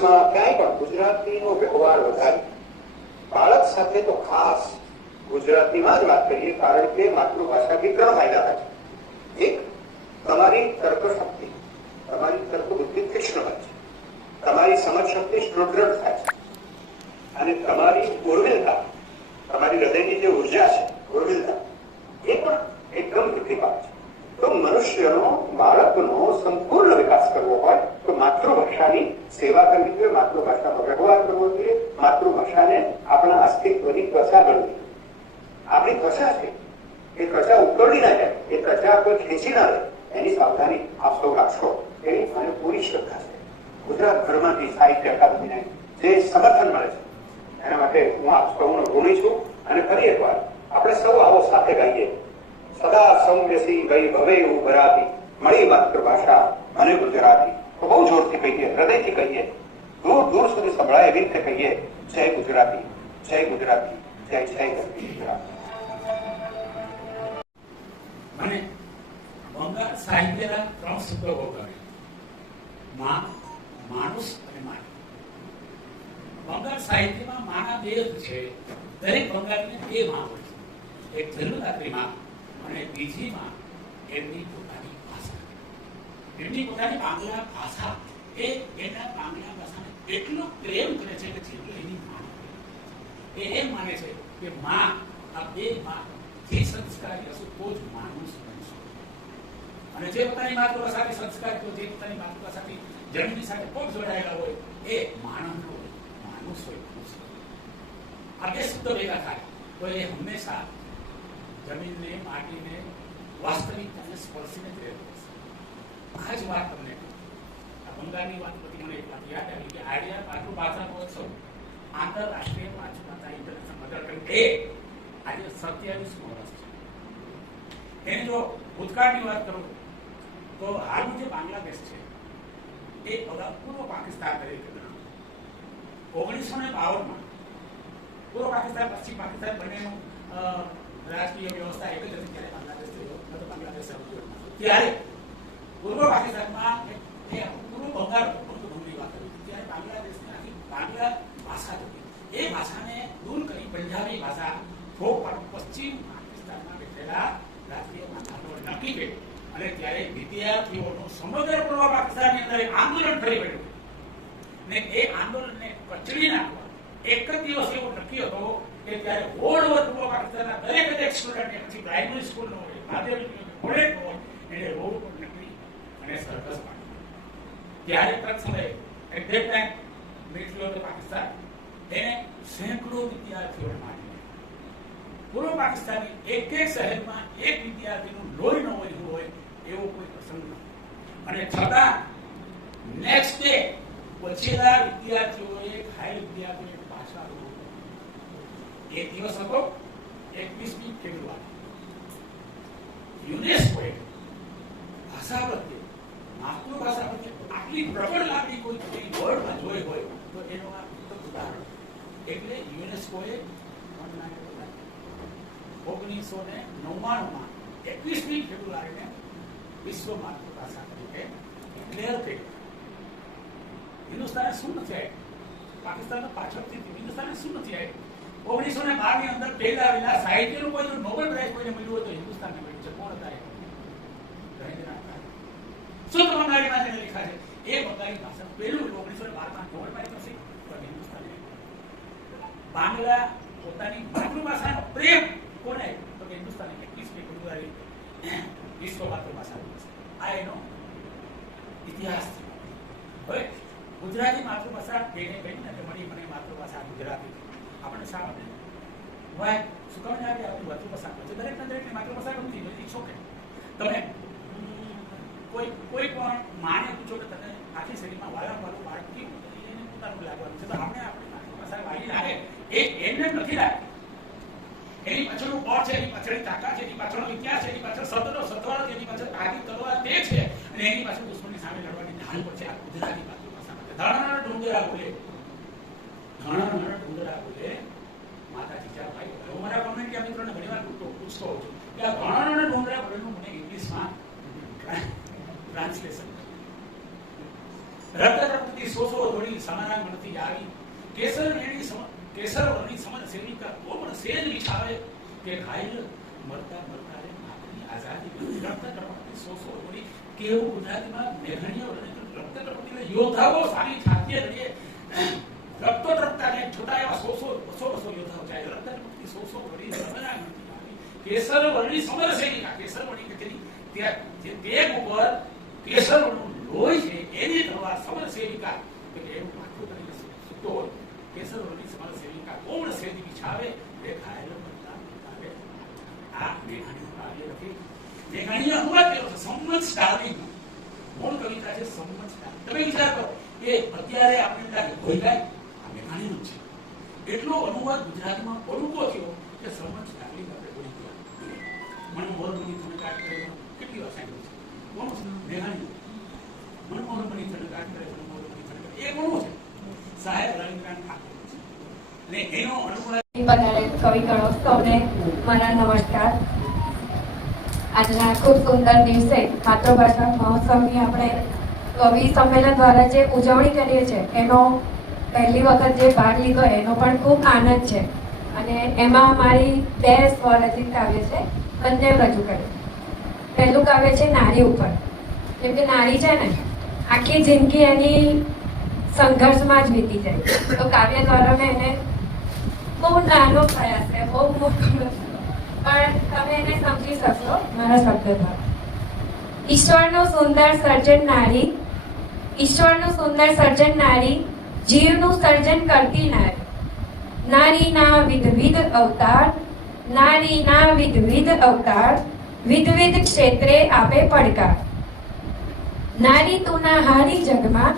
વર્ષમાં ક્યાંય પણ ગુજરાતીનો વ્યવહાર વધારે, બાળક સાથે તો ખાસ ગુજરાતીમાં જ વાત કરીએ, કારણ કે માતૃભાષાથી 3 ફાયદા થાય છે. એક, તમારી તર્ક શક્તિ, તમારી તર્ક બુદ્ધિ તીક્ષ્ણ બને છે, તમારી સમજ શક્તિ સુદૃઢ થાય છે, અને તમારી ઉર્મિલતા, તમારી હૃદયની જે ઉર્જા છે, ઉર્મિલતા, એ પણ એકદમ વૃદ્ધિ પામે છે. તો મનુષ્યનો, બાળકનો સંપૂર્ણ વિકાસ કરવો હોય તો માતૃભાષાની સેવા કરવી જોઈએ, માતૃભાષાનો વ્યવહાર કરવો જોઈએ, માતૃભાષાને આપણા અસ્તિત્વની ત્વચા ગણવી. આપણી ત્વચા છે, એ ત્વચા ઉકળવી ના જાય, એ ત્વચા કોઈ ખેંચી ના લે, એની સાવધાની આપ સૌ રાખશો, એની મને પૂરી શ્રદ્ધા છે. ગુજરાત ભરમાંથી સાહિત્ય અકાદમીને જે સમર્થન મળે છે એના માટે હું આપ સૌનો ઋણી છું. અને ફરી એકવાર આપણે સૌ આવો સાથે ગાઈએ, સદા સૌમ્યસી ગઈ ભવે ઉભરાતી, મળી માતૃભાષા મને ગુજરાતી. તો બહુ જોરથી કહીએ, હૃદયથી કહીએ, દૂર દૂર સુધી સંભળાય એવી રીતે કહીએ, જય ગુજરાતી, જય ગુજરાતી, જય જય ગુજરાતી. મને બંગાળ સાહિત્યના 3 શબ્દો બહુ ગમે: માં, માણસ અને માટી. બંગાળ સાહિત્યમાં માના 2 છે. દરેક બંગાળીને 2 માં હોય છે. એક જન્મદાત્રી માં અને બીજી માં એમની પોતાની ભાષા. એમની પોતાની બાંગ્લા ભાષા, એ એના બાંગ્લા ભાષાને એટલો પ્રેમ કરે છે કે જેટલો એની માં. એ એમ માને છે કે માં, આ 2 માં જે સંસ્કારી હશે તો જ માણસ બનશે. અને જે પોતાની માતૃભાષાથી સંસ્કારી, જે પોતાની માતૃભાષાથી જમીનની સાથે પગ જોડાયેલા હોય, એ માનવ હોય, માણસ હોય. આ 2 શબ્દો ભેગા થાય તો એ હંમેશા જમીનને, માટીને, વાસ્તવિકતાને સ્પર્શીને જ રહેતો હશે. આ જ વાત તમને, આ બંગાળની વાત બધી મને એક વાત યાદ આવી કે આર્યા માતૃભાષા મહોત્સવ, આંતરરાષ્ટ્રીય માતૃભાષા ઇન્ટરનેશનલ મધર ડે, આજે 27મો વર્ષ છે. એની જો ભૂતકાળની વાત કરું તો હાલનું જે બાંગ્લાદેશ છે એ અગાઉ પૂર્વ પાકિસ્તાન તરીકે ગણાતું. 1952માં પૂર્વ પાકિસ્તાન, પશ્ચિમ પાકિસ્તાન બંનેનું રાજકીય વ્યવસ્થા એક જ હતી. ત્યારે બાંગ્લાદેશ થયો, બાંગ્લાદેશ ત્યારે પૂર્વ પાકિસ્તાનમાં પૂર્વ બંગાળ વાત હતી. ત્યારે બાંગ્લાદેશની આખી બાંગ્લા ભાષા હતી. એ ભાષાને દૂર કરી પંજાબી ભાષા પશ્ચિમ પાકિસ્તાનમાં બેઠેલા રાજકીય આંદોલન નક્કી કર્યું. અને ત્યારે વિદ્યાર્થીઓનું સમગ્ર પૂર્વ પાકિસ્તાનની અંદર આંદોલન થઈ પડ્યું. ને એ આંદોલનને કચડી નાખવા એક જ દિવસ એવો નક્કી હતો કે ત્યારે ઓલ ઓવર પૂર્વ પાકિસ્તાનના દરેક સ્ટુડન્ટ, પછી પ્રાઇમરી સ્કૂલનો હોય, માધ્યમિક કોલેજનો હોય, એને રોડ પર નીકળી અને સરઘસ પાડી. ત્યારે તક સમયે at that time military of Pakistan એને સેંકડો વિદ્યાર્થીઓને મારી. પૂર્વ પાકિસ્તાનની એક શહેરમાં એક વિદ્યાર્થીનું લોહી ન વહેલું હોય એવો કોઈ પ્રસંગ નથી. અને છતાં નેક્સ્ટ ડે બચેલા વિદ્યાર્થીઓએ, ઘાયલ વિદ્યાર્થીઓએ પાછા એ દિવસ હતો 21મી ફેબ્રુઆરી. યુનેસ્કોએ ભાષા પ્રત્યે, માતૃભાષા પ્રત્યે આટલી પ્રબળ લાગણી કોઈ વર્લ્ડમાં જોઈ હોય તો એનો આ ઉદાહરણ. એટલે યુનેસ્કોએ 1999માં 21મી ફેબ્રુઆરીને વિશ્વ માતૃભાષા તરીકે ડિક્લેર થઈ. હિન્દુસ્તાને શું નથી આવ્યું? પાકિસ્તાન પાછળથી હિન્દુસ્તાને શું નથી આવ્યું? 1912ની અંદર પહેલા વિના સાહિત્યનું કોઈ નોબેલ પ્રાઇઝ કોઈને મળ્યું હોય તો હિન્દુસ્તાનને મળ્યું છે. કોણ હતા? શુદ્ધ બંગાળીમાં તેને લખ્યા છે. એ બંગાળી ભાષા પહેલું 1912માં નોબેલ પ્રાઇઝ નથી પણ હિન્દુસ્તાને. બાંગ્લા પોતાની માતૃભાષાનો પ્રેમ કોને તો કે હિન્દુસ્તાને 21મી ફેબ્રુઆરી વિશ્વ માતૃભાષા દિવસ. આ એનો ઇતિહાસ છે. હવે ગુજરાતી માતૃભાષા બેને કહી ને મળી મને માતૃભાષા ગુજરાતી. આપણે શા માટે વાય સુકવણી આવી આપણી માતૃભાષા છે. દરેકની માતૃભાષા ગમતી નથી. ઈચ્છો કે તમે કોઈ પણ માને પૂછો કે તને આખી શરીરમાં વારંવાર બાળક કેવું એને પોતાનું લાગવાનું છે, તો આપણે આપણી માતૃભાષા વાલી લાગે એમને નથી લાગે. એની પાછળનું બળ છે, એની પાછળની તાકાત છે, એની પાછળનો ઇતિહાસ છે, એની પાછળ સતનો સતવાળો છે, એની પાછળ તાકી તલવાર તે છે, અને એની પાછળ દુશ્મનની સામે લડવાની ઢાલ પર છે. આ ગુજરાતી માતૃભાષા માટે ધણના ડુંગરા બોલે, ધણના ડુંગરા બોલે માતાજી ચાર ભાઈ. હું મારા કોમ્યુનિટી મિત્રોને ઘણીવાર પૂછતો હોઉં છું કે આ ધણના ડુંગરા બોલેનું મને ઇંગ્લિશમાં ટ્રાન્સલેશન રક્ત તરફથી સોસો ધોળી સમાના મળતી આવી કેસર વર્ણી સમન સેવિકા કોમળ સેજ વિછાવે કે ઘાયલ મરતા મરતા રે મારી આઝાદી રક્ત તરફથી સોસો ધોળી કેવું ગુજરાતીમાં મેઘણીઓ રક્ત તરફથી યોદ્ધાઓ સારી છાતીએ રડીએ રક્ત તરફતાને છોટા એવા સોસો યોદ્ધાઓ જાય રક્ત તરફથી સોસો ધોળી સમાના મળતી આવી કેસર વર્ણી સમર સેવિકા કેસર વર્ણી કે તેની ત્યાં જે તેગ ઉપર કેસર વર્ણનું લોહી છે એની થવા સમર સેવિકા કે એવું માથું કરીને સૂતો હોય કેસર વર્ણી સમર સેવિકા કોણ સેજી વિછાવે એ ઘાયલ મરતા આવે આ મેઘાણીનું કાવ્ય લખી મેઘાણીએ અનુવાદ કર્યો છે સંમત સ્ટાર્લિંગ મૂળ કવિતા છે સંમત સ્ટાર્લિંગ તમે વિચાર કરો એ અત્યારે આપણે લાગે કોઈ ગાય આ મેઘાણીનું છે એટલો અનુવાદ ગુજરાતીમાં બળુકો થયો કે સંમત સ્ટાર્લિંગ આપણે બોલી ગયા મનમોહનની તમે કાટ કરે કેટલી વાર સાંભળ્યું છે કોણ છે મેઘાણી મનમોહનની તમે કાટ કરે મનમોહનની તમે એ કોણ છે સાહેબ રવિકાંત ઠાકોર છે અને એનો અનુવાદ બધાને કવિ ગણોત્સવને મારા નમસ્કાર. આજના ખૂબ સુંદર દિવસે માતૃભાષા મહોત્સવની આપણે કવિ સંમેલન દ્વારા જે ઉજવણી કરીએ છીએ એનો પહેલી વખત જે ભાગ લીધો એનો પણ ખૂબ આનંદ છે અને એમાં મારી 2 સ્વરચિત કાવ્ય છે બંને રજૂ કર્યું. પહેલું કાવ્ય છે નારી ઉપર. કેમ કે નારી છે ને આખી જિંદગી એની સંઘર્ષમાં જ વીતી જાય તો કાવ્ય દ્વારા મેં એને બહુ નાનો પ્રયાસ છે બહુ મોટો પણ તમે એને સમજી શકશો મારા શબ્દ દ્વારા. ઈશ્વરનું સુંદર સર્જન નારી, ઈશ્વરનું સુંદર સર્જન નારી, જીવનું સર્જન કરતી નારી, નારીના વિધવિધ અવતાર, નારીના વિધવિધ અવતાર, વિધવિધ ક્ષેત્રે આપે પડકાર. નારી તું ના હારી જગમાં,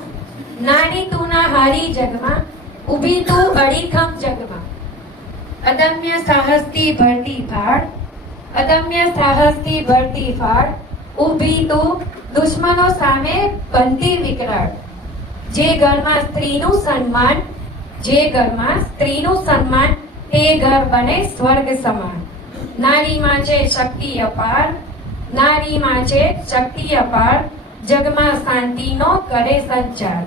નારી તું ના હારી જગમાં, ઊભી તું અડીખમ જગમાં. અદમ્ય સાહસથી ભરતી ફાળ, અદમ્ય સાહસથી ભરતી ફાળ, ઊભી તું દુશ્મનો સામે બનતી વિકરાળ. જે ઘરમાં સ્ત્રીનું સન્માન, જે ઘરમાં સ્ત્રીનું સન્માન, તે ઘર બને સ્વર્ગ સમાન. નારીમાં છે શક્તિ અપાર, નારીમાં છે શક્તિ અપાર, જગમાં શાંતિનો કરે સંચાર.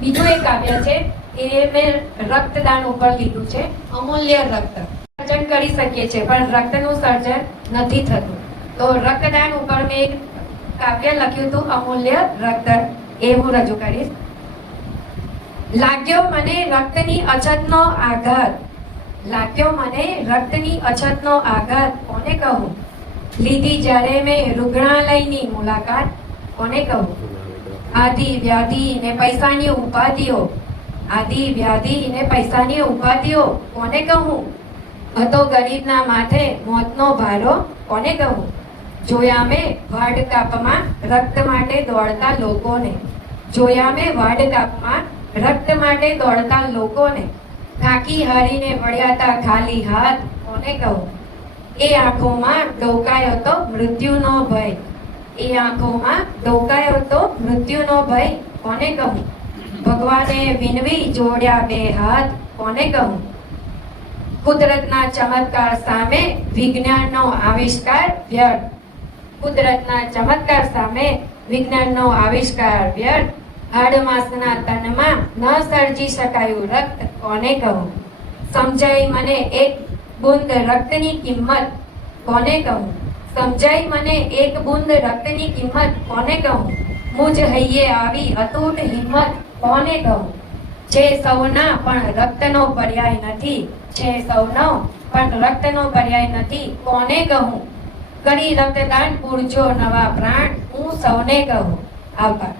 બીજું એક કાવ્ય છે એ મેં રક્તદાન ઉપર લીધું છે. અમૂલ્ય રક્ત સર્જન કરી શકીએ છીએ પણ રક્તનું સર્જન નથી થતું તો રક્તદાન ઉપર મેં એક કાવ્ય લખ્યું હતું અમૂલ્ય રક્ત એ હું રજૂ કરીશ. લાગ્યો મને રક્તની અછતનો આઘાત, લાગ્યો મને રક્તની અછતનો આઘાત, કોને કહું? લીધી જ્યારે મેં રૂગ્ણાલયની મુલાકાત, કોને કહું? આદિ વ્યાધિ ને પૈસાની ઉપાધિઓ, આદિ વ્યાધિ ને પૈસાની ઉપાધિઓ, કોને કહું? હતો ગરીબના માથે મોતનો ભારો, કોને કહું? જોયા મેં વાડકાપમાં રક્ત માટે દોડતા લોકોને, જોયા મેં વાડકાપમાં રક્ત માટે દોડતા લોકોને, થાકી હારીને વળ્યાતા ખાલી હાથ, કોને કહું? એ આંખોમાં ડોકાયો તો મૃત્યુનો ભય, એ આંખોમાં ડોકાયો તો મૃત્યુનો ભય, કોને કહું? ભગવાને વિનવી જોડ્યા 2 હાથ, કોને કહું? કુદરતના ચમત્કાર સામે વિજ્ઞાનનો આવિષ્કાર વ્યર્થ, કુદરતના ચમત્કાર સામે વિજ્ઞાનનો આવિષ્કાર વ્યર્થ. હાડમાસના તનમાં ન સર્જી શકાયું રક્ત, કોને કહું? સમજાઈ મને એક બુંદ રક્તની કિંમત, કોને કહું? સમજાઈ મને એક બુંદ રક્તની કિંમત, કોને કહું? મુજ હૈયે આવી અતૂટ હિંમત, કોને કહું? છે સૌના પણ રક્તનો પર્યાય નથી, છે સૌનો પણ રક્તનો પર્યાય નથી, કોને કહું? કરી રક્તદાન પૂરજો નવા પ્રાણ, હું સૌને કહું. આભાર.